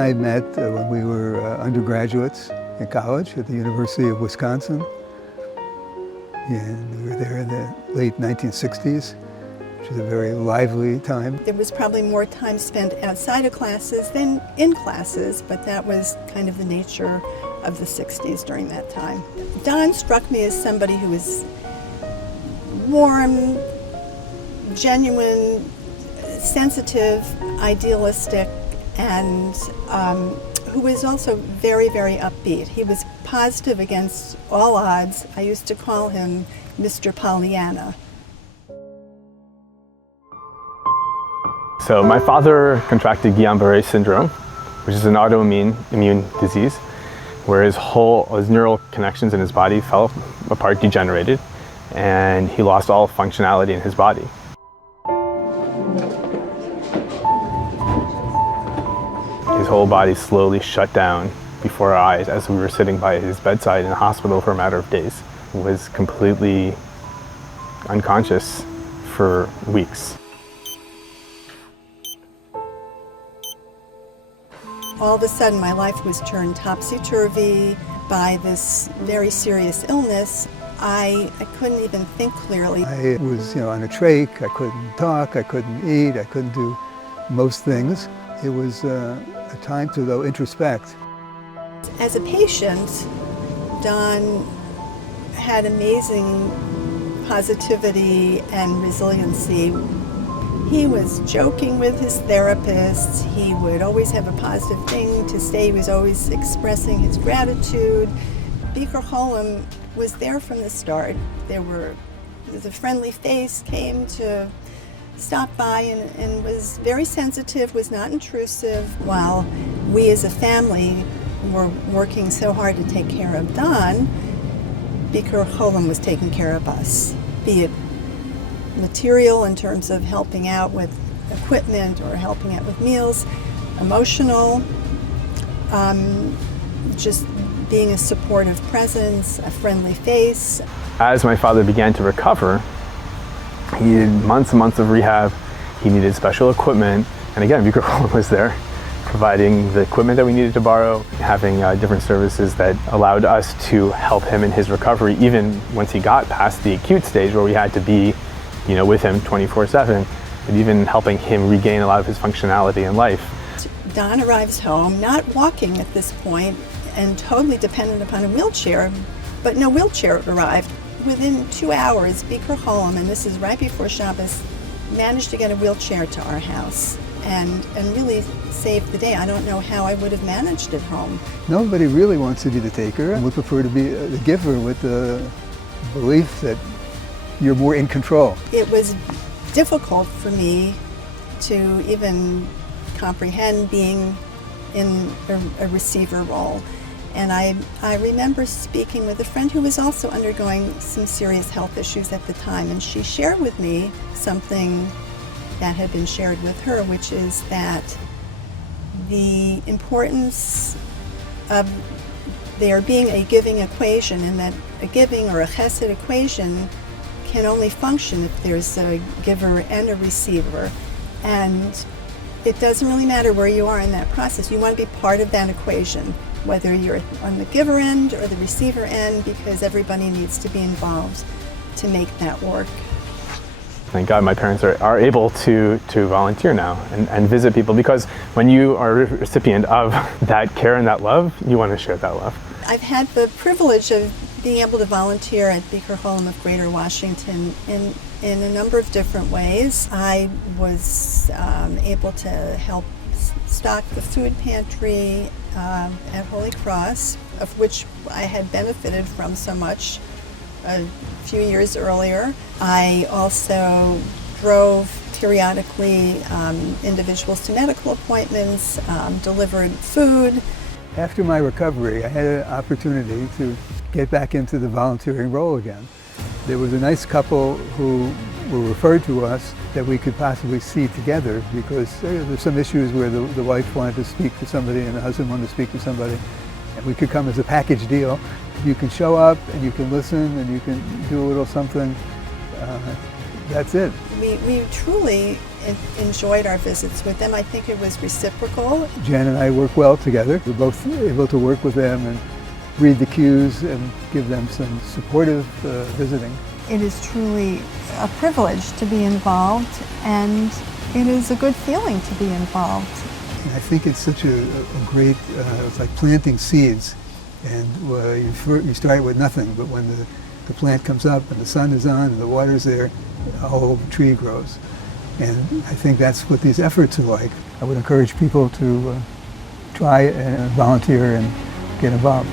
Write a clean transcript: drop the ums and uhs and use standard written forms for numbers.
I met when we were undergraduates in college at the University of Wisconsin. And we were there in the late 1960s, which was a very lively time. There was probably more time spent outside of classes than in classes, but that was kind of the nature of the 60s during that time. Don struck me as somebody who was warm, genuine, sensitive, idealistic, and who was also very, very upbeat. He was positive against all odds. I used to call him Mr. Pollyanna. So my father contracted Guillain-Barré syndrome, which is an autoimmune disease, where his neural connections in his body fell apart, degenerated, and he lost all functionality in his body. His whole body slowly shut down before our eyes as we were sitting by his bedside in the hospital for a matter of days. He was completely unconscious for weeks. All of a sudden, my life was turned topsy-turvy by this very serious illness. I couldn't even think clearly. I was, on a trach. I couldn't talk. I couldn't eat. I couldn't do most things. It was a time to, though, introspect. As a patient, Don had amazing positivity and resiliency. He was joking with his therapists. He would always have a positive thing to say. He was always expressing his gratitude. Beaker Hollom was there from the start. The friendly face came to stop by and was very sensitive, was not intrusive, while we as a family were working so hard to take care of Don. Beaker Hollom was taking care of us, be it material in terms of helping out with equipment or helping out with meals, emotional, just being a supportive presence, a friendly face. As my father began to recover, he needed months and months of rehab. He needed special equipment. And again, Beaker Hollom was there, providing the equipment that we needed to borrow, having different services that allowed us to help him in his recovery, even once he got past the acute stage where we had to be with him 24/7, but even helping him regain a lot of his functionality in life. Don arrives home, not walking at this point, and totally dependent upon a wheelchair, but no wheelchair arrived. Within 2 hours, Beaker Hollom, and this is right before Shabbos, managed to get a wheelchair to our house and really saved the day. I don't know how I would have managed at home. Nobody really wants to be the taker and would prefer to be the giver with the belief that you're more in control. It was difficult for me to even comprehend being in a receiver role. And I remember speaking with a friend who was also undergoing some serious health issues at the time, and she shared with me something that had been shared with her, which is that the importance of there being a giving equation, and that a giving or a chesed equation can only function if there's a giver and a receiver. And it doesn't really matter where you are in that process. You want to be part of that equation, whether you're on the giver end or the receiver end, because everybody needs to be involved to make that work. Thank God my parents are able to volunteer now and visit people, because when you are a recipient of that care and that love, you want to share that love. I've had the privilege of being able to volunteer at Beaker Hollom of Greater Washington in a number of different ways. I was able to help stock the food pantry at Holy Cross, of which I had benefited from so much a few years earlier. I also drove periodically individuals to medical appointments, delivered food. After my recovery, I had an opportunity to get back into the volunteering role again. There was a nice couple who were referred to us that we could possibly see together, because there's some issues where the wife wanted to speak to somebody and the husband wanted to speak to somebody, and we could come as a package deal. You can show up and you can listen and you can do a little something That's it. We truly enjoyed our visits with them. I think it was reciprocal. Jan and I work well together. We're both able to work with them and read the cues and give them some supportive visiting. It is truly a privilege to be involved, and it is a good feeling to be involved. And I think it's such a great, it's like planting seeds, and you start with nothing, but when the plant comes up and the sun is on and the water's there, a whole tree grows. And I think that's what these efforts are like. I would encourage people to try and volunteer and get involved.